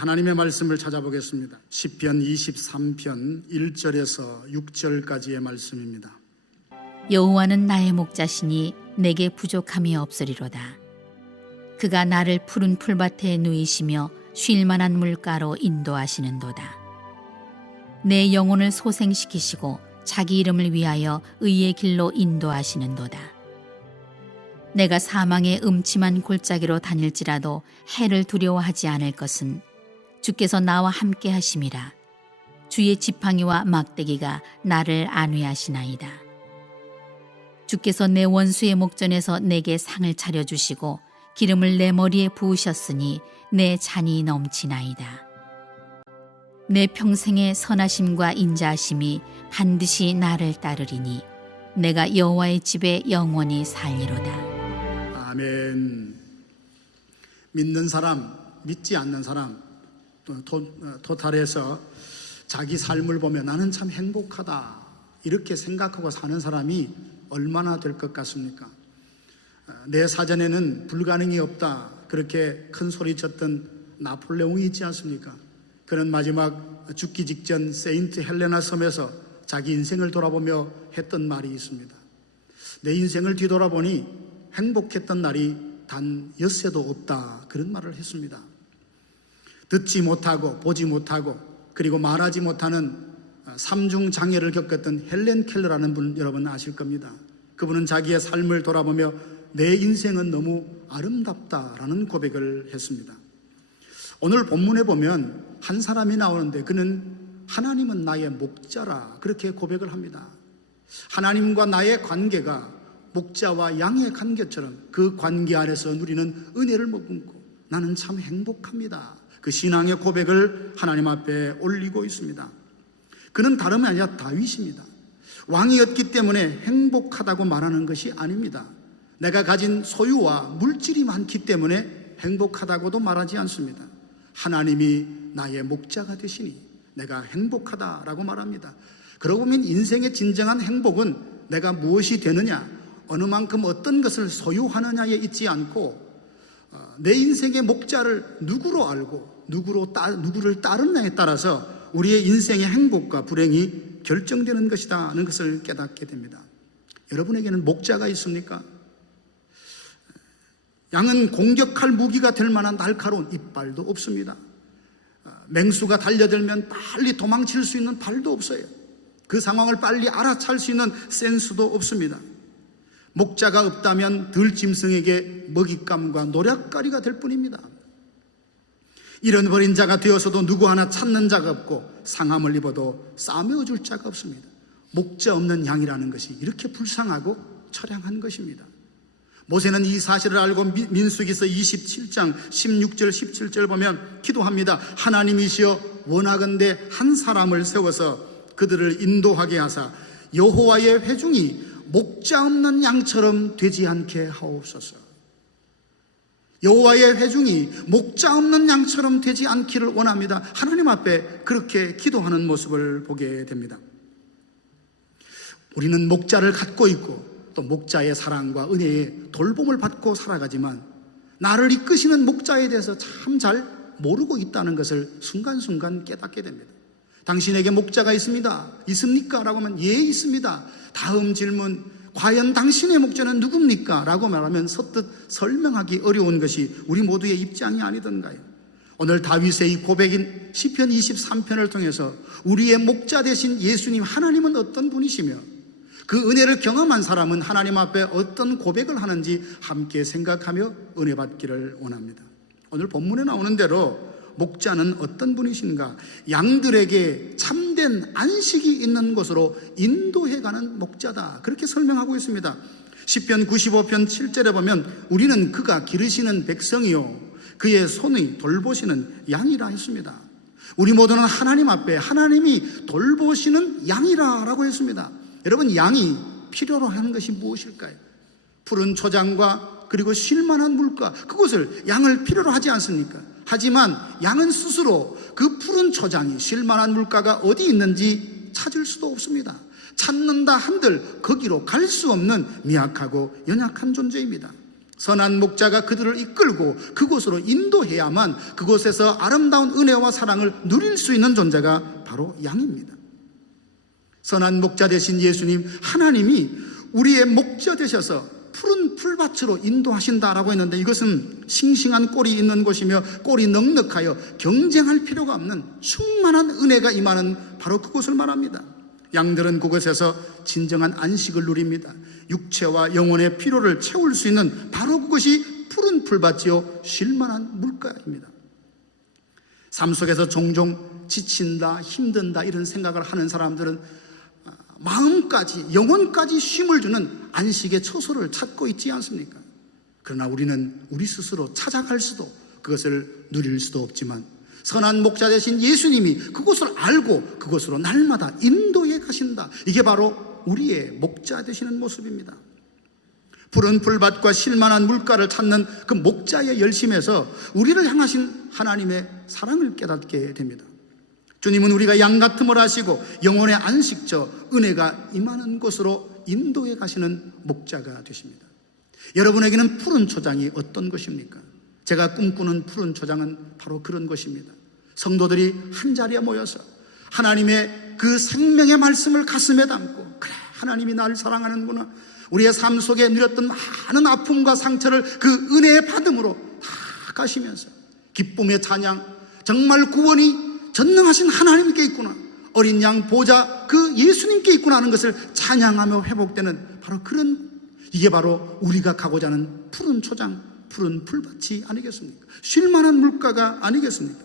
하나님의 말씀을 찾아보겠습니다. 시편 23편 1절에서 6절까지의 말씀입니다. 여호와는 나의 목자시니 내게 부족함이 없으리로다. 그가 나를 푸른 풀밭에 누이시며 쉴 만한 물가로 인도하시는도다. 내 영혼을 소생시키시고 자기 이름을 위하여 의의 길로 인도하시는도다. 내가 사망의 음침한 골짜기로 다닐지라도 해를 두려워하지 않을 것은 주께서 나와 함께 하심이라. 주의 지팡이와 막대기가 나를 안위하시나이다. 주께서 내 원수의 목전에서 내게 상을 차려주시고 기름을 내 머리에 부으셨으니 내 잔이 넘치나이다. 내 평생의 선하심과 인자하심이 반드시 나를 따르리니 내가 여호와의 집에 영원히 살리로다. 아멘. 믿는 사람, 믿지 않는 사람, 토탈에서 자기 삶을 보면 나는 참 행복하다 이렇게 생각하고 사는 사람이 얼마나 될 것 같습니까? 내 사전에는 불가능이 없다 그렇게 큰 소리 쳤던 나폴레옹이 있지 않습니까? 그는 마지막 죽기 직전 세인트 헬레나 섬에서 자기 인생을 돌아보며 했던 말이 있습니다. 내 인생을 뒤돌아보니 행복했던 날이 단 엿새도 없다 그런 말을 했습니다. 듣지 못하고 보지 못하고 그리고 말하지 못하는 삼중 장애를 겪었던 헬렌 켈러라는 분 여러분 아실 겁니다. 그분은 자기의 삶을 돌아보며 내 인생은 너무 아름답다라는 고백을 했습니다. 오늘 본문에 보면 한 사람이 나오는데 그는 하나님은 나의 목자라 그렇게 고백을 합니다. 하나님과 나의 관계가 목자와 양의 관계처럼 그 관계 안에서 누리는 은혜를 머금고 나는 참 행복합니다. 그 신앙의 고백을 하나님 앞에 올리고 있습니다. 그는 다름이 아니라 다윗입니다. 왕이었기 때문에 행복하다고 말하는 것이 아닙니다. 내가 가진 소유와 물질이 많기 때문에 행복하다고도 말하지 않습니다. 하나님이 나의 목자가 되시니 내가 행복하다라고 말합니다. 그러고 보면 인생의 진정한 행복은 내가 무엇이 되느냐, 어느 만큼 어떤 것을 소유하느냐에 있지 않고 내 인생의 목자를 누구로 알고 누구를 따르느냐에 따라서 우리의 인생의 행복과 불행이 결정되는 것이다 하는 것을 깨닫게 됩니다. 여러분에게는 목자가 있습니까? 양은 공격할 무기가 될 만한 날카로운 이빨도 없습니다. 맹수가 달려들면 빨리 도망칠 수 있는 발도 없어요. 그 상황을 빨리 알아챌 수 있는 센스도 없습니다. 목자가 없다면 들짐승에게 먹잇감과 노략가리가 될 뿐입니다. 잃어버린 자가 되어서도 누구 하나 찾는 자가 없고 상함을 입어도 싸매어줄 자가 없습니다. 목자 없는 양이라는 것이 이렇게 불쌍하고 처량한 것입니다. 모세는 이 사실을 알고 민수기서 27장 16절 17절 보면 기도합니다. 하나님이시여 원하건대 한 사람을 세워서 그들을 인도하게 하사 여호와의 회중이 목자 없는 양처럼 되지 않게 하옵소서. 여호와의 회중이 목자 없는 양처럼 되지 않기를 원합니다. 하나님 앞에 그렇게 기도하는 모습을 보게 됩니다. 우리는 목자를 갖고 있고 또 목자의 사랑과 은혜의 돌봄을 받고 살아가지만 나를 이끄시는 목자에 대해서 참 잘 모르고 있다는 것을 순간순간 깨닫게 됩니다. 당신에게 목자가 있습니까? 라고 하면 예, 있습니다. 다음 질문, 과연 당신의 목자는 누굽니까? 라고 말하면 서뜻 설명하기 어려운 것이 우리 모두의 입장이 아니던가요? 오늘 다윗의 이 고백인 시편 23편을 통해서 우리의 목자 되신 예수님 하나님은 어떤 분이시며 그 은혜를 경험한 사람은 하나님 앞에 어떤 고백을 하는지 함께 생각하며 은혜 받기를 원합니다. 오늘 본문에 나오는 대로 목자는 어떤 분이신가? 양들에게 참된 안식이 있는 곳으로 인도해가는 목자다 그렇게 설명하고 있습니다. 시편 95편 7절에 보면 우리는 그가 기르시는 백성이요 그의 손이 돌보시는 양이라 했습니다. 우리 모두는 하나님 앞에 하나님이 돌보시는 양이라 라고 했습니다. 여러분, 양이 필요로 하는 것이 무엇일까요? 푸른 초장과 그리고 쉴만한 물가, 그것을 양을 필요로 하지 않습니까? 하지만 양은 스스로 그 푸른 초장이 쉴만한 물가가 어디 있는지 찾을 수도 없습니다. 찾는다 한들 거기로 갈 수 없는 미약하고 연약한 존재입니다. 선한 목자가 그들을 이끌고 그곳으로 인도해야만 그곳에서 아름다운 은혜와 사랑을 누릴 수 있는 존재가 바로 양입니다. 선한 목자 되신 예수님, 하나님이 우리의 목자 되셔서 푸른 풀밭으로 인도하신다라고 했는데, 이것은 싱싱한 꼴이 있는 곳이며 꼴이 넉넉하여 경쟁할 필요가 없는 충만한 은혜가 임하는 바로 그곳을 말합니다. 양들은 그곳에서 진정한 안식을 누립니다. 육체와 영혼의 피로를 채울 수 있는 바로 그것이 푸른 풀밭이요 쉴만한 물가입니다. 삶 속에서 종종 지친다, 힘든다 이런 생각을 하는 사람들은 마음까지, 영혼까지 쉼을 주는 안식의 처소를 찾고 있지 않습니까? 그러나 우리는 우리 스스로 찾아갈 수도, 그것을 누릴 수도 없지만 선한 목자 되신 예수님이 그곳을 알고 그곳으로 날마다 인도해 가신다. 이게 바로 우리의 목자 되시는 모습입니다. 푸른 풀밭과 쉴만한 물가를 찾는 그 목자의 열심에서 우리를 향하신 하나님의 사랑을 깨닫게 됩니다. 주님은 우리가 양 같음을 하시고 영혼의 안식처, 은혜가 임하는 곳으로 인도해 가시는 목자가 되십니다. 여러분에게는 푸른 초장이 어떤 것입니까? 제가 꿈꾸는 푸른 초장은 바로 그런 것입니다. 성도들이 한자리에 모여서 하나님의 그 생명의 말씀을 가슴에 담고, 그래, 하나님이 나를 사랑하는구나, 우리의 삶 속에 누렸던 많은 아픔과 상처를 그 은혜의 받음으로 다 가시면서 기쁨의 찬양, 정말 구원이 전능하신 하나님께 있구나, 어린 양 보좌 그 예수님께 있구나 하는 것을 찬양하며 회복되는 바로 그런, 이게 바로 우리가 가고자 하는 푸른 초장, 푸른 풀밭이 아니겠습니까? 쉴만한 물가가 아니겠습니까?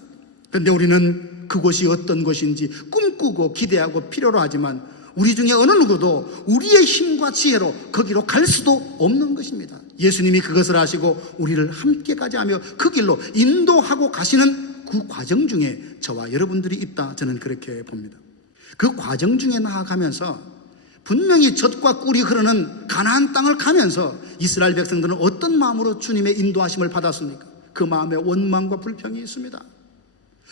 그런데 우리는 그곳이 어떤 곳인지 꿈꾸고 기대하고 필요로 하지만 우리 중에 어느 누구도 우리의 힘과 지혜로 거기로 갈 수도 없는 것입니다. 예수님이 그것을 아시고 우리를 함께 가자 하며 그 길로 인도하고 가시는 그 과정 중에 저와 여러분들이 있다, 저는 그렇게 봅니다. 그 과정 중에 나아가면서 분명히 젖과 꿀이 흐르는 가나안 땅을 가면서 이스라엘 백성들은 어떤 마음으로 주님의 인도하심을 받았습니까? 그 마음에 원망과 불평이 있습니다.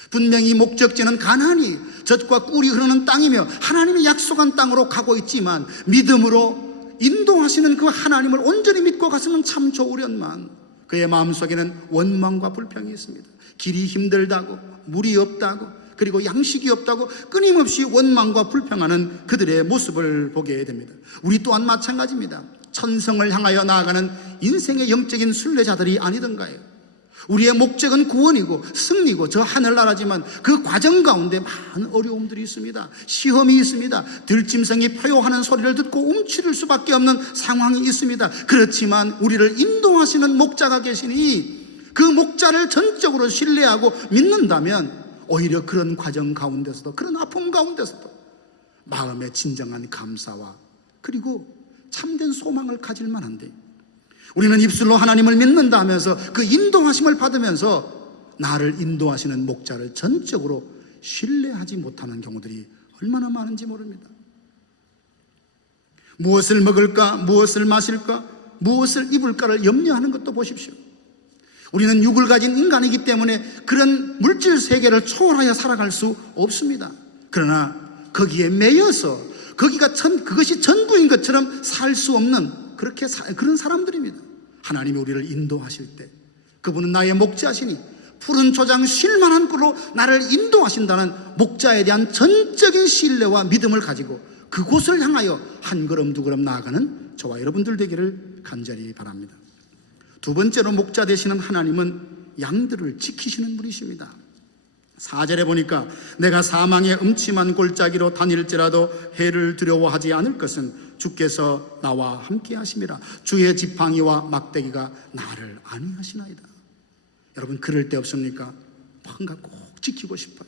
분명히 목적지는 가나안이 젖과 꿀이 흐르는 땅이며 하나님이 약속한 땅으로 가고 있지만 믿음으로 인도하시는 그 하나님을 온전히 믿고 갔으면 참 좋으련만 그의 마음속에는 원망과 불평이 있습니다. 길이 힘들다고, 물이 없다고, 그리고 양식이 없다고 끊임없이 원망과 불평하는 그들의 모습을 보게 됩니다. 우리 또한 마찬가지입니다. 천성을 향하여 나아가는 인생의 영적인 순례자들이 아니던가요? 우리의 목적은 구원이고 승리고 저 하늘나라지만 그 과정 가운데 많은 어려움들이 있습니다. 시험이 있습니다. 들짐승이 표효하는 소리를 듣고 움츠릴 수밖에 없는 상황이 있습니다. 그렇지만 우리를 인도하시는 목자가 계시니 그 목자를 전적으로 신뢰하고 믿는다면 오히려 그런 과정 가운데서도, 그런 아픔 가운데서도 마음의 진정한 감사와 그리고 참된 소망을 가질 만한데, 우리는 입술로 하나님을 믿는다 하면서 그 인도하심을 받으면서 나를 인도하시는 목자를 전적으로 신뢰하지 못하는 경우들이 얼마나 많은지 모릅니다. 무엇을 먹을까, 무엇을 마실까, 무엇을 입을까를 염려하는 것도 보십시오. 우리는 육을 가진 인간이기 때문에 그런 물질 세계를 초월하여 살아갈 수 없습니다. 그러나 거기에 매여서 그것이 전부인 것처럼 살 수 없는 그런 사람들입니다. 하나님이 우리를 인도하실 때 그분은 나의 목자시니 푸른 초장 쉴만한 꿀로 나를 인도하신다는 목자에 대한 전적인 신뢰와 믿음을 가지고 그곳을 향하여 한 걸음 두 걸음 나아가는 저와 여러분들 되기를 간절히 바랍니다. 두 번째로 목자 되시는 하나님은 양들을 지키시는 분이십니다. 4절에 보니까 내가 사망의 음침한 골짜기로 다닐지라도 해를 두려워하지 않을 것은 주께서 나와 함께 하심이라. 주의 지팡이와 막대기가 나를 안위하시나이다. 여러분, 그럴 때 없습니까? 뭔가 꼭 지키고 싶어요.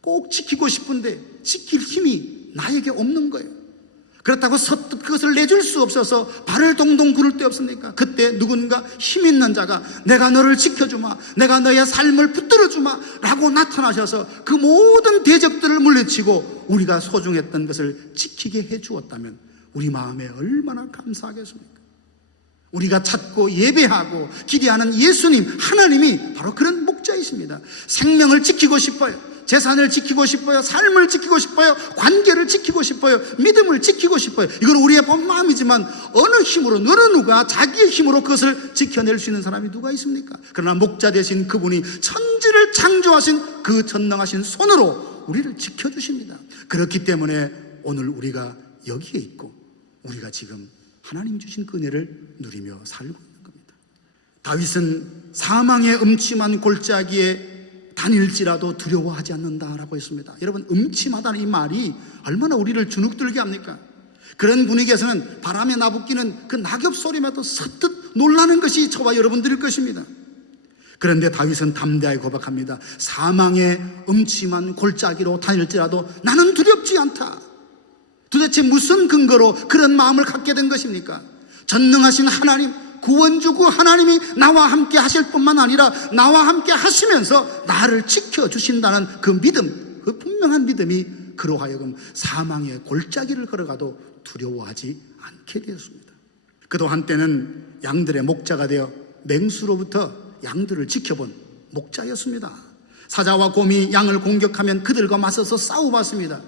꼭 지키고 싶은데 지킬 힘이 나에게 없는 거예요. 그렇다고 서뜻 그것을 내줄 수 없어서 발을 동동 구를 때 없습니까? 그때 누군가 힘 있는 자가 내가 너를 지켜주마, 내가 너의 삶을 붙들어주마 라고 나타나셔서 그 모든 대적들을 물리치고 우리가 소중했던 것을 지키게 해주었다면 우리 마음에 얼마나 감사하겠습니까? 우리가 찾고 예배하고 기대하는 예수님, 하나님이 바로 그런 목자이십니다. 생명을 지키고 싶어요. 재산을 지키고 싶어요. 삶을 지키고 싶어요. 관계를 지키고 싶어요. 믿음을 지키고 싶어요. 이건 우리의 본 마음이지만 어느 힘으로, 어느 누가 자기의 힘으로 그것을 지켜낼 수 있는 사람이 누가 있습니까? 그러나 목자 되신 그분이 천지를 창조하신 그 전능하신 손으로 우리를 지켜주십니다. 그렇기 때문에 오늘 우리가 여기에 있고 우리가 지금 하나님 주신 그 은혜를 누리며 살고 있는 겁니다. 다윗은 사망의 음침한 골짜기에 다닐지라도 두려워하지 않는다라고 했습니다. 여러분, 음침하다는 이 말이 얼마나 우리를 주눅들게 합니까? 그런 분위기에서는 바람에 나부끼는 그 낙엽 소리마도 서뜻 놀라는 것이 저와 여러분들일 것입니다. 그런데 다윗은 담대하게 고백합니다. 사망의 음침한 골짜기로 다닐지라도 나는 두렵지 않다. 도대체 무슨 근거로 그런 마음을 갖게 된 것입니까? 전능하신 하나님, 구원주 그 하나님이 나와 함께 하실 뿐만 아니라 나와 함께 하시면서 나를 지켜주신다는 그 믿음, 그 분명한 믿음이 그로 하여금 사망의 골짜기를 걸어가도 두려워하지 않게 되었습니다. 그도 한때는 양들의 목자가 되어 맹수로부터 양들을 지켜본 목자였습니다. 사자와 곰이 양을 공격하면 그들과 맞서서 싸워봤습니다.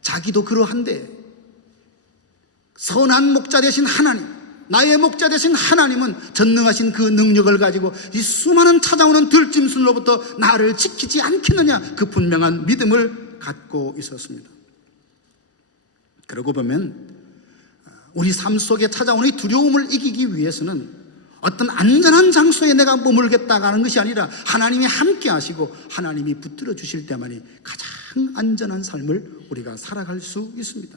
자기도 그러한데 선한 목자 되신 하나님, 나의 목자 되신 하나님은 전능하신 그 능력을 가지고 이 수많은 찾아오는 들짐승으로부터 나를 지키지 않겠느냐, 그 분명한 믿음을 갖고 있었습니다. 그러고 보면 우리 삶 속에 찾아오는 이 두려움을 이기기 위해서는 어떤 안전한 장소에 내가 머물겠다가 하는 것이 아니라 하나님이 함께 하시고 하나님이 붙들어 주실 때만이 가장 안전한 삶을 우리가 살아갈 수 있습니다.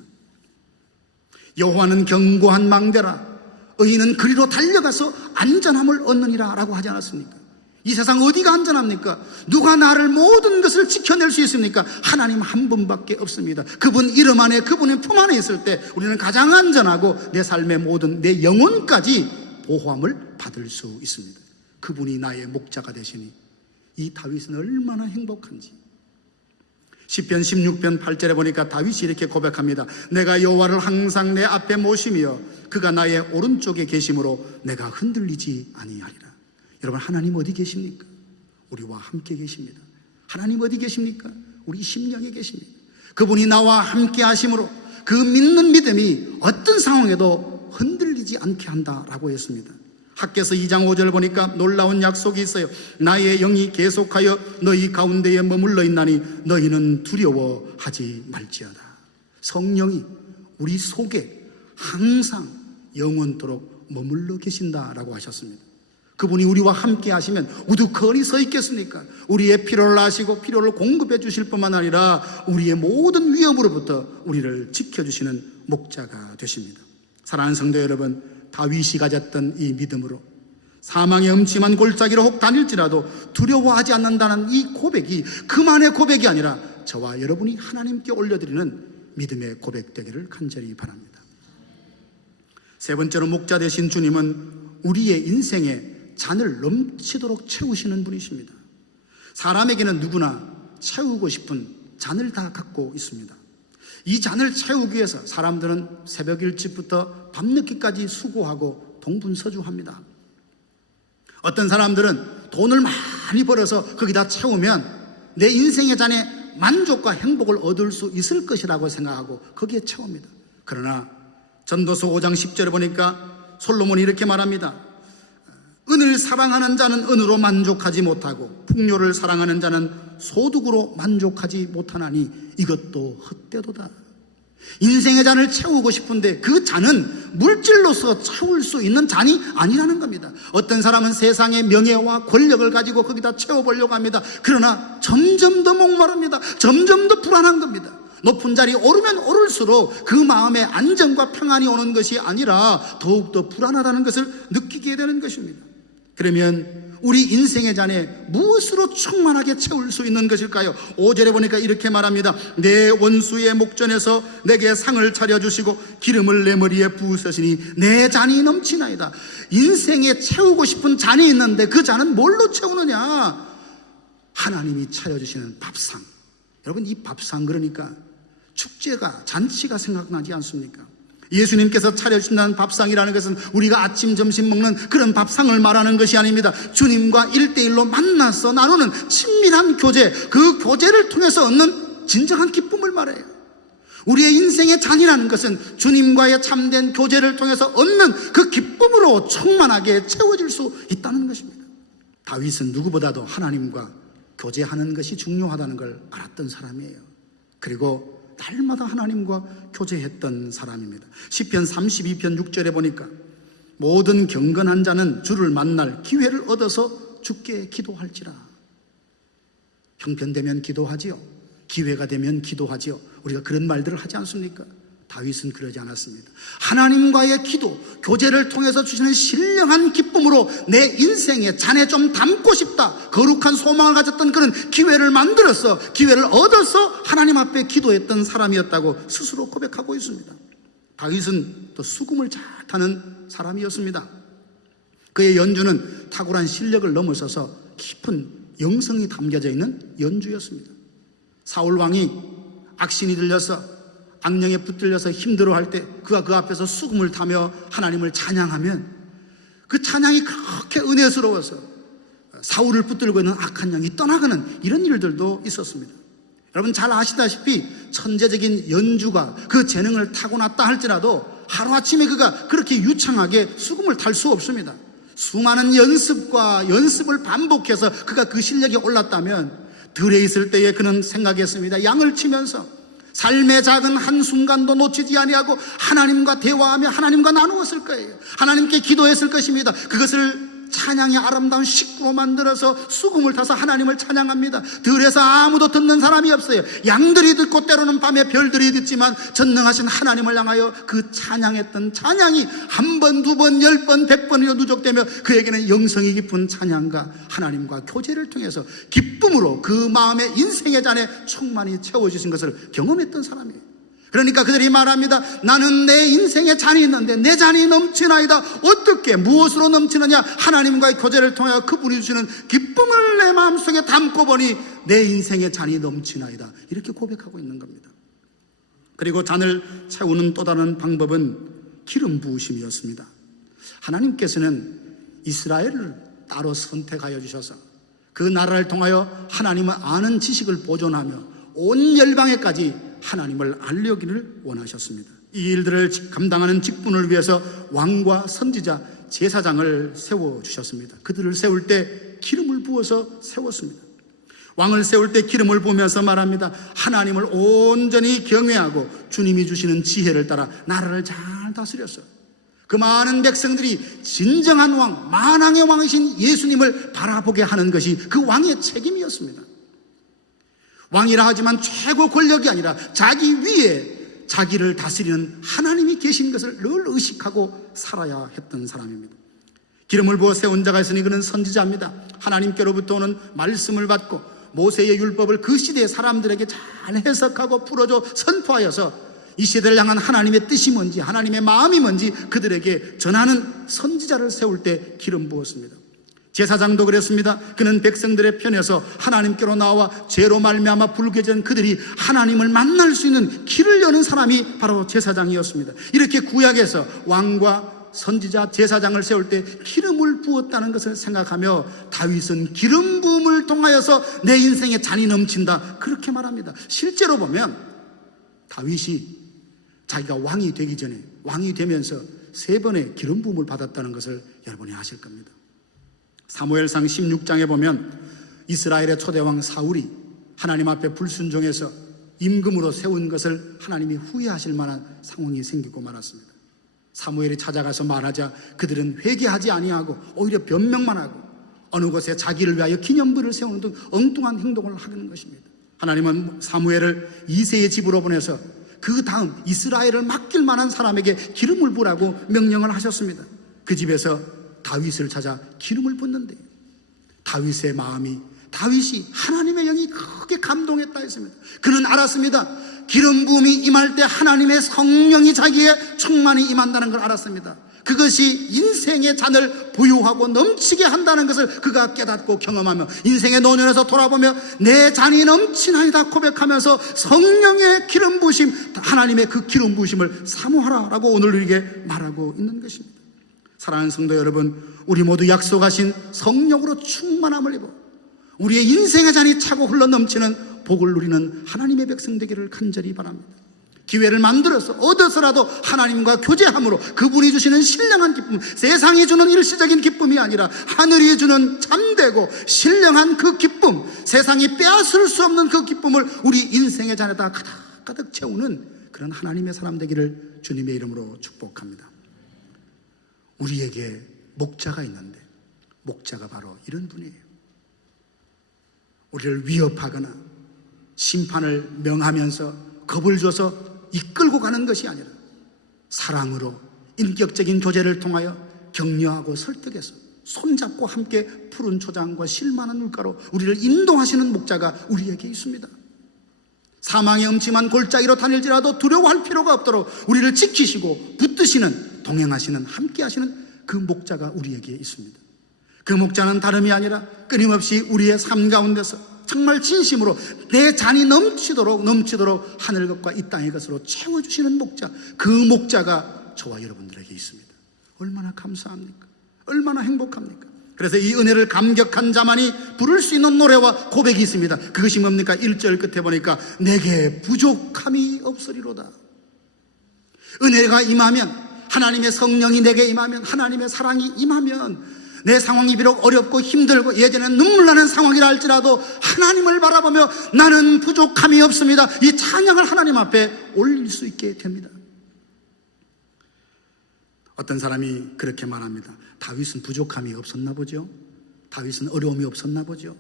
여호와는 견고한 망대라, 의인은 그리로 달려가서 안전함을 얻느니라 라고 하지 않았습니까? 이 세상 어디가 안전합니까? 누가 나를 모든 것을 지켜낼 수 있습니까? 하나님 한 분밖에 없습니다. 그분 이름 안에, 그분의 품 안에 있을 때 우리는 가장 안전하고 내 삶의 모든, 내 영혼까지 보호함을 받을 수 있습니다. 그분이 나의 목자가 되시니 이 다윗은 얼마나 행복한지. 시편 16편 8절에 보니까 다윗이 이렇게 고백합니다. 내가 여호와를 항상 내 앞에 모시며 그가 나의 오른쪽에 계심으로 내가 흔들리지 아니하리라. 여러분, 하나님 어디 계십니까? 우리와 함께 계십니다. 하나님 어디 계십니까? 우리 심령에 계십니다. 그분이 나와 함께 하심으로 그 믿는 믿음이 어떤 상황에도 흔들리지 않게 한다라고 했습니다. 학개서 2장 5절 보니까 놀라운 약속이 있어요. 나의 영이 계속하여 너희 가운데에 머물러 있나니 너희는 두려워하지 말지어다. 성령이 우리 속에 항상 영원토록 머물러 계신다라고 하셨습니다. 그분이 우리와 함께 하시면 우두커니 서 있겠습니까? 우리의 필요를 아시고 필요를 공급해 주실 뿐만 아니라 우리의 모든 위험으로부터 우리를 지켜주시는 목자가 되십니다. 사랑하는 성도 여러분, 다윗이 가졌던 이 믿음으로 사망의 음침한 골짜기로 혹 다닐지라도 두려워하지 않는다는 이 고백이 그만의 고백이 아니라 저와 여러분이 하나님께 올려드리는 믿음의 고백 되기를 간절히 바랍니다. 세 번째로 목자 되신 주님은 우리의 인생에 잔을 넘치도록 채우시는 분이십니다. 사람에게는 누구나 채우고 싶은 잔을 다 갖고 있습니다. 이 잔을 채우기 위해서 사람들은 새벽 일찍부터 밤늦게까지 수고하고 동분서주합니다. 어떤 사람들은 돈을 많이 벌어서 거기다 채우면 내 인생의 잔에 만족과 행복을 얻을 수 있을 것이라고 생각하고 거기에 채웁니다. 그러나 전도서 5장 10절에 보니까 솔로몬이 이렇게 말합니다. 은을 사랑하는 자는 은으로 만족하지 못하고 풍요를 사랑하는 자는 소득으로 만족하지 못하나니 이것도 헛되도다. 인생의 잔을 채우고 싶은데 그 잔은 물질로서 채울 수 있는 잔이 아니라는 겁니다. 어떤 사람은 세상의 명예와 권력을 가지고 거기다 채워보려고 합니다. 그러나 점점 더 목마릅니다. 점점 더 불안한 겁니다. 높은 자리 오르면 오를수록 그 마음에 안정과 평안이 오는 것이 아니라 더욱더 불안하다는 것을 느끼게 되는 것입니다. 그러면 우리 인생의 잔에 무엇으로 충만하게 채울 수 있는 것일까요? 5절에 보니까 이렇게 말합니다. 내 원수의 목전에서 내게 상을 차려주시고 기름을 내 머리에 부으시니 내 잔이 넘치나이다. 인생에 채우고 싶은 잔이 있는데 그 잔은 뭘로 채우느냐? 하나님이 차려주시는 밥상. 여러분, 이 밥상 그러니까 축제가, 잔치가 생각나지 않습니까? 예수님께서 차려주신다는 밥상이라는 것은 우리가 아침 점심 먹는 그런 밥상을 말하는 것이 아닙니다. 주님과 1대1로 만나서 나누는 친밀한 교제, 그 교제를 통해서 얻는 진정한 기쁨을 말해요. 우리의 인생의 잔이라는 것은 주님과의 참된 교제를 통해서 얻는 그 기쁨으로 충만하게 채워질 수 있다는 것입니다. 다윗은 누구보다도 하나님과 교제하는 것이 중요하다는 걸 알았던 사람이에요. 그리고 날마다 하나님과 교제했던 사람입니다. 시편 32편 6절에 보니까 모든 경건한 자는 주를 만날 기회를 얻어서 주께 기도할지라. 형편되면 기도하지요. 기회가 되면 기도하지요. 우리가 그런 말들을 하지 않습니까? 다윗은 그러지 않았습니다. 하나님과의 기도, 교제를 통해서 주시는 신령한 기쁨으로 내 인생의 잔에 좀 담고 싶다, 거룩한 소망을 가졌던 그런 기회를 만들어서, 기회를 얻어서 하나님 앞에 기도했던 사람이었다고 스스로 고백하고 있습니다. 다윗은 또 수금을 잘 타는 사람이었습니다. 그의 연주는 탁월한 실력을 넘어서서 깊은 영성이 담겨져 있는 연주였습니다. 사울 왕이 악신이 들려서 악령에 붙들려서 힘들어할 때 그가 그 앞에서 수금을 타며 하나님을 찬양하면 그 찬양이 그렇게 은혜스러워서 사울을 붙들고 있는 악한 영이 떠나가는 이런 일들도 있었습니다. 여러분 잘 아시다시피 천재적인 연주가 그 재능을 타고났다 할지라도 하루아침에 그가 그렇게 유창하게 수금을 탈 수 없습니다. 수많은 연습과 연습을 반복해서 그가 그 실력이 올랐다면 들에 있을 때에 그는 생각했습니다. 양을 치면서 삶의 작은 한순간도 놓치지 아니하고 하나님과 대화하며 하나님과 나누었을 거예요. 하나님께 기도했을 것입니다. 그것을 찬양의 아름다운 식구로 만들어서 수금을 타서 하나님을 찬양합니다. 들에서 아무도 듣는 사람이 없어요. 양들이 듣고 때로는 밤에 별들이 듣지만 전능하신 하나님을 향하여 그 찬양했던 찬양이 한 번, 두 번, 10번, 100번이로 누적되며 그에게는 영성이 깊은 찬양과 하나님과 교제를 통해서 기쁨으로 그 마음의 인생의 잔에 충만히 채워주신 것을 경험했던 사람이에요. 그러니까 그들이 말합니다. 나는 내 인생에 잔이 있는데 내 잔이 넘치나이다. 어떻게 무엇으로 넘치느냐? 하나님과의 교제를 통해 그분이 주시는 기쁨을 내 마음속에 담고 보니 내 인생의 잔이 넘치나이다. 이렇게 고백하고 있는 겁니다. 그리고 잔을 채우는 또 다른 방법은 기름 부으심이었습니다. 하나님께서는 이스라엘을 따로 선택하여 주셔서 그 나라를 통하여 하나님을 아는 지식을 보존하며 온 열방에까지 하나님을 알려기를 원하셨습니다. 이 일들을 감당하는 직분을 위해서 왕과 선지자, 제사장을 세워주셨습니다. 그들을 세울 때 기름을 부어서 세웠습니다. 왕을 세울 때 기름을 부으면서 말합니다. 하나님을 온전히 경외하고 주님이 주시는 지혜를 따라 나라를 잘 다스렸어요. 그 많은 백성들이 진정한 왕, 만왕의 왕이신 예수님을 바라보게 하는 것이 그 왕의 책임이었습니다. 왕이라 하지만 최고 권력이 아니라 자기 위에 자기를 다스리는 하나님이 계신 것을 늘 의식하고 살아야 했던 사람입니다. 기름을 부어 세운 자가 있으니 그는 선지자입니다. 하나님께로부터 오는 말씀을 받고 모세의 율법을 그 시대의 사람들에게 잘 해석하고 풀어줘 선포하여서 이 시대를 향한 하나님의 뜻이 뭔지, 하나님의 마음이 뭔지 그들에게 전하는 선지자를 세울 때 기름 부었습니다. 제사장도 그랬습니다. 그는 백성들의 편에서 하나님께로 나와 죄로 말미암아 불개전 그들이 하나님을 만날 수 있는 길을 여는 사람이 바로 제사장이었습니다. 이렇게 구약에서 왕과 선지자, 제사장을 세울 때 기름을 부었다는 것을 생각하며 다윗은 기름 부음을 통하여서 내 인생에 잔이 넘친다 그렇게 말합니다. 실제로 보면 다윗이 자기가 왕이 되기 전에 왕이 되면서 3번의 기름 부음을 받았다는 것을 여러분이 아실 겁니다. 사무엘상 16장에 보면 이스라엘의 초대왕 사울이 하나님 앞에 불순종해서 임금으로 세운 것을 하나님이 후회하실 만한 상황이 생기고 말았습니다. 사무엘이 찾아가서 말하자 그들은 회개하지 아니하고 오히려 변명만 하고 어느 곳에 자기를 위하여 기념비를 세우는 등 엉뚱한 행동을 하는 것입니다. 하나님은 사무엘을 이새의 집으로 보내서 그 다음 이스라엘을 맡길 만한 사람에게 기름을 부으라고 명령을 하셨습니다. 그 집에서 다윗을 찾아 기름을 붓는데 다윗의 마음이 다윗이 하나님의 영이 크게 감동했다 했습니다. 그는 알았습니다. 기름 부음이 임할 때 하나님의 성령이 자기의 충만히 임한다는 걸 알았습니다. 그것이 인생의 잔을 부유하고 넘치게 한다는 것을 그가 깨닫고 경험하며 인생의 노년에서 돌아보며 내 잔이 넘치나이다 고백하면서 성령의 기름 부으심, 하나님의 그 기름 부으심을 사모하라라고 오늘 우리에게 말하고 있는 것입니다. 사랑하는 성도 여러분, 우리 모두 약속하신 성령으로 충만함을 입어 우리의 인생의 잔이 차고 흘러 넘치는 복을 누리는 하나님의 백성 되기를 간절히 바랍니다. 기회를 만들어서 얻어서라도 하나님과 교제함으로 그분이 주시는 신령한 기쁨, 세상이 주는 일시적인 기쁨이 아니라 하늘이 주는 참되고 신령한 그 기쁨, 세상이 빼앗을 수 없는 그 기쁨을 우리 인생의 잔에다 가득 채우는 그런 하나님의 사람 되기를 주님의 이름으로 축복합니다. 우리에게 목자가 있는데 목자가 바로 이런 분이에요. 우리를 위협하거나 심판을 명하면서 겁을 줘서 이끌고 가는 것이 아니라 사랑으로 인격적인 교제를 통하여 격려하고 설득해서 손잡고 함께 푸른 초장과 실만한 물가로 우리를 인도하시는 목자가 우리에게 있습니다. 사망의 음침한 골짜기로 다닐지라도 두려워할 필요가 없도록 우리를 지키시고 붙드시는, 동행하시는, 함께하시는 그 목자가 우리에게 있습니다. 그 목자는 다름이 아니라 끊임없이 우리의 삶 가운데서 정말 진심으로 내 잔이 넘치도록 하늘 것과 이 땅의 것으로 채워주시는 목자, 그 목자가 저와 여러분들에게 있습니다. 얼마나 감사합니까? 얼마나 행복합니까? 그래서 이 은혜를 감격한 자만이 부를 수 있는 노래와 고백이 있습니다. 그것이 뭡니까? 1절 끝에 보니까 내게 부족함이 없으리로다. 은혜가 임하면, 하나님의 성령이 내게 임하면, 하나님의 사랑이 임하면 내 상황이 비록 어렵고 힘들고 예전엔 눈물 나는 상황이라 할지라도 하나님을 바라보며 나는 부족함이 없습니다, 이 찬양을 하나님 앞에 올릴 수 있게 됩니다. 어떤 사람이 그렇게 말합니다. 다윗은 부족함이 없었나 보죠. 다윗은 어려움이 없었나 보죠.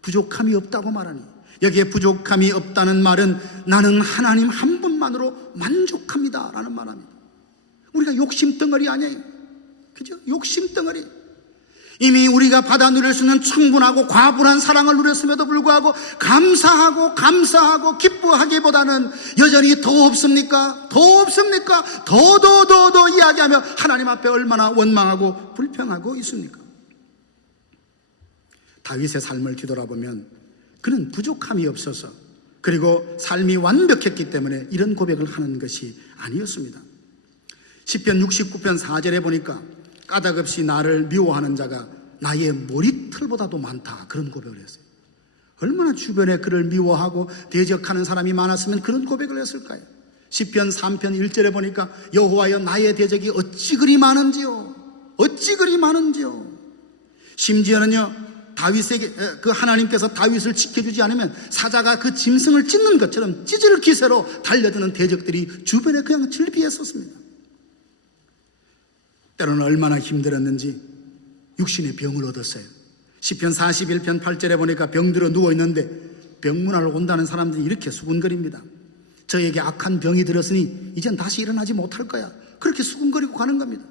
부족함이 없다고 말하니, 여기에 부족함이 없다는 말은 나는 하나님 한 분만으로 만족합니다 라는 말합니다. 우리가 욕심덩어리 아니에요, 그죠? 욕심덩어리. 이미 우리가 받아 누릴 수 있는 충분하고 과분한 사랑을 누렸음에도 불구하고 감사하고 기뻐하기보다는 여전히 더 없습니까? 더 없습니까? 더 이야기하며 하나님 앞에 얼마나 원망하고 불평하고 있습니까? 다윗의 삶을 뒤돌아보면 그는 부족함이 없어서, 그리고 삶이 완벽했기 때문에 이런 고백을 하는 것이 아니었습니다. 시편 69편 4절에 보니까 까닭없이 나를 미워하는 자가 나의 머리털보다도 많다, 그런 고백을 했어요. 얼마나 주변에 그를 미워하고 대적하는 사람이 많았으면 그런 고백을 했을까요? 시편 3편 1절에 보니까 여호와여 나의 대적이 어찌 그리 많은지요, 어찌 그리 많은지요. 심지어는요, 다윗에게 그 하나님께서 다윗을 지켜주지 않으면 사자가 그 짐승을 찢는 것처럼 찢을 기세로 달려드는 대적들이 주변에 그냥 즐비했었습니다. 때로는 얼마나 힘들었는지 육신의 병을 얻었어요. 시편 41편 8절에 보니까 병들어 누워있는데 병문안을 온다는 사람들이 이렇게 수군거립니다. 저에게 악한 병이 들었으니 이젠 다시 일어나지 못할 거야, 그렇게 수군거리고 가는 겁니다.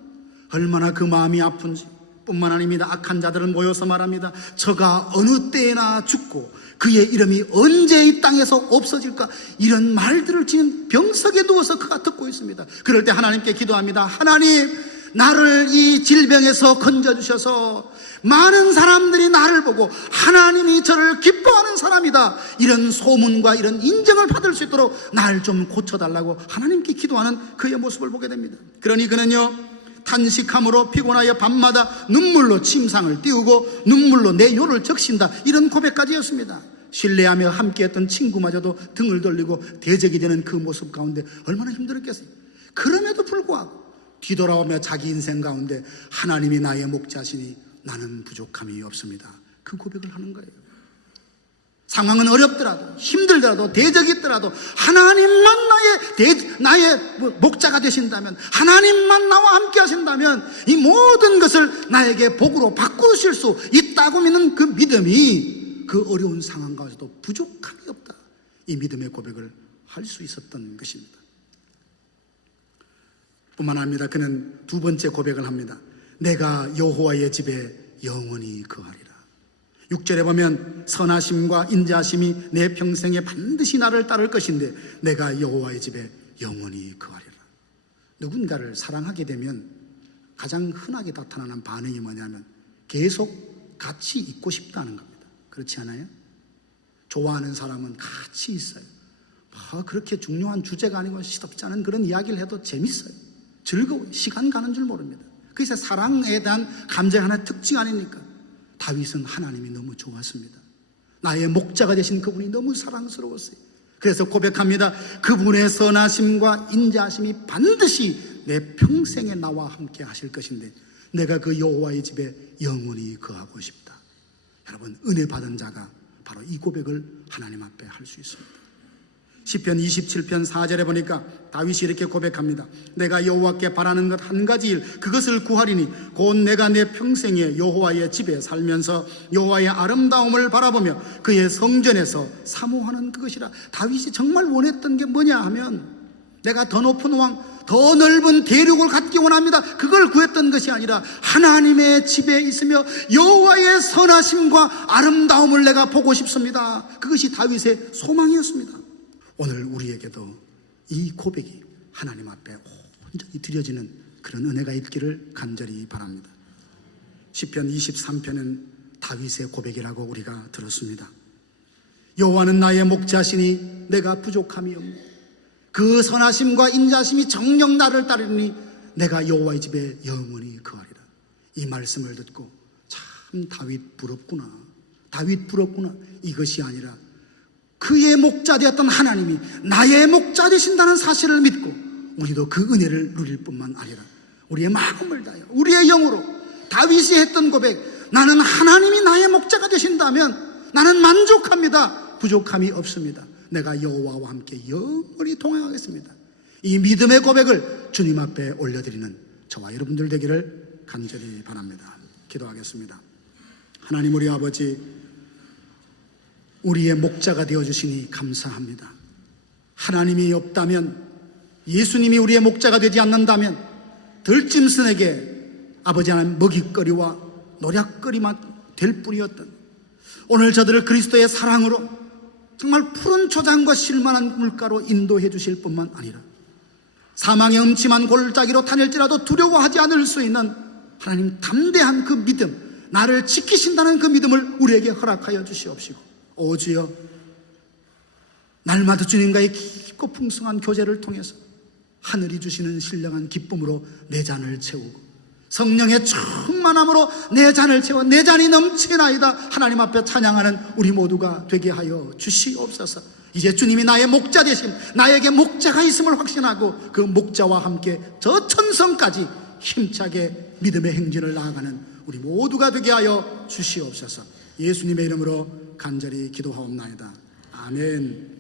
얼마나 그 마음이 아픈지. 뿐만 아닙니다. 악한 자들은 모여서 말합니다. 저가 어느 때에나 죽고 그의 이름이 언제 이 땅에서 없어질까, 이런 말들을 지은 병석에 누워서 그가 듣고 있습니다. 그럴 때 하나님께 기도합니다. 하나님, 나를 이 질병에서 건져주셔서 많은 사람들이 나를 보고 하나님이 저를 기뻐하는 사람이다, 이런 소문과 이런 인정을 받을 수 있도록 날 좀 고쳐달라고 하나님께 기도하는 그의 모습을 보게 됩니다. 그러니 그는요, 탄식함으로 피곤하여 밤마다 눈물로 침상을 띄우고 눈물로 내 요를 적신다, 이런 고백까지 했습니다. 신뢰하며 함께했던 친구마저도 등을 돌리고 대적이 되는 그 모습 가운데 얼마나 힘들었겠어요. 그럼에도 불구하고 뒤돌아오며 자기 인생 가운데 하나님이 나의 목자시니 나는 부족함이 없습니다, 그 고백을 하는 거예요. 상황은 어렵더라도 힘들더라도 대적이 있더라도 하나님만 나의 목자가 되신다면, 하나님만 나와 함께 하신다면 이 모든 것을 나에게 복으로 바꾸실 수 있다고 믿는 그 믿음이 그 어려운 상황 가운데도 부족함이 없다, 이 믿음의 고백을 할 수 있었던 것입니다. 뿐만 아니라 그는 두 번째 고백을 합니다. 내가 여호와의 집에 영원히 거하리라. 6절에 보면 선하심과 인자하심이 내 평생에 반드시 나를 따를 것인데 내가 여호와의 집에 영원히 거하리라. 누군가를 사랑하게 되면 가장 흔하게 나타나는 반응이 뭐냐면 계속 같이 있고 싶다는 겁니다. 그렇지 않아요? 좋아하는 사람은 같이 있어요. 뭐 그렇게 중요한 주제가 아니고 시덥지 않은 그런 이야기를 해도 재밌어요. 즐거워요. 시간 가는 줄 모릅니다. 그래서 사랑에 대한 감정 하나의 특징 아닙니까? 다윗은 하나님이 너무 좋았습니다. 나의 목자가 되신 그분이 너무 사랑스러웠어요. 그래서 고백합니다. 그분의 선하심과 인자하심이 반드시 내 평생에 나와 함께 하실 것인데 내가 그 여호와의 집에 영원히 거하고 싶다. 여러분, 은혜 받은 자가 바로 이 고백을 하나님 앞에 할 수 있습니다. 시편 27편 4절에 보니까 다윗이 이렇게 고백합니다. 내가 여호와께 바라는 것 한 가지 일 그것을 구하리니 곧 내가 내 평생에 여호와의 집에 살면서 여호와의 아름다움을 바라보며 그의 성전에서 사모하는 그것이라. 다윗이 정말 원했던 게 뭐냐 하면 내가 더 높은 왕, 더 넓은 대륙을 갖기 원합니다. 그걸 구했던 것이 아니라 하나님의 집에 있으며 여호와의 선하심과 아름다움을 내가 보고 싶습니다. 그것이 다윗의 소망이었습니다. 오늘 우리에게도 이 고백이 하나님 앞에 온전히 드려지는 그런 은혜가 있기를 간절히 바랍니다. 시편 23편은 다윗의 고백이라고 우리가 들었습니다. 여호와는 나의 목자시니 내가 부족함이 없네. 그 선하심과 인자심이 정녕 나를 따르니 내가 여호와의 집에 영원히 거하리라. 이 말씀을 듣고 참 다윗 부럽구나, 다윗 부럽구나, 이것이 아니라 그의 목자 되었던 하나님이 나의 목자 되신다는 사실을 믿고 우리도 그 은혜를 누릴 뿐만 아니라 우리의 마음을 다하여 우리의 영으로 다윗이 했던 고백, 나는 하나님이 나의 목자가 되신다면 나는 만족합니다. 부족함이 없습니다. 내가 여호와와 함께 영원히 동행하겠습니다. 이 믿음의 고백을 주님 앞에 올려드리는 저와 여러분들 되기를 간절히 바랍니다. 기도하겠습니다. 하나님 우리 아버지, 우리의 목자가 되어주시니 감사합니다. 하나님이 없다면, 예수님이 우리의 목자가 되지 않는다면 들짐승에게 아버지 하나님 먹이거리와 노략거리만 될 뿐이었던 오늘 저들을 그리스도의 사랑으로 정말 푸른 초장과 실만한 물가로 인도해 주실 뿐만 아니라 사망의 음침한 골짜기로 다닐지라도 두려워하지 않을 수 있는 하나님 담대한 그 믿음, 나를 지키신다는 그 믿음을 우리에게 허락하여 주시옵시고, 오 주여, 날마다 주님과의 깊고 풍성한 교제를 통해서 하늘이 주시는 신령한 기쁨으로 내 잔을 채우고 성령의 충만함으로 내 잔을 채워 내 잔이 넘치나이다 하나님 앞에 찬양하는 우리 모두가 되게 하여 주시옵소서. 이제 주님이 나의 목자 되심, 나에게 목자가 있음을 확신하고 그 목자와 함께 저 천성까지 힘차게 믿음의 행진을 나아가는 우리 모두가 되게 하여 주시옵소서. 예수님의 이름으로 간절히 기도하옵나이다. 아멘.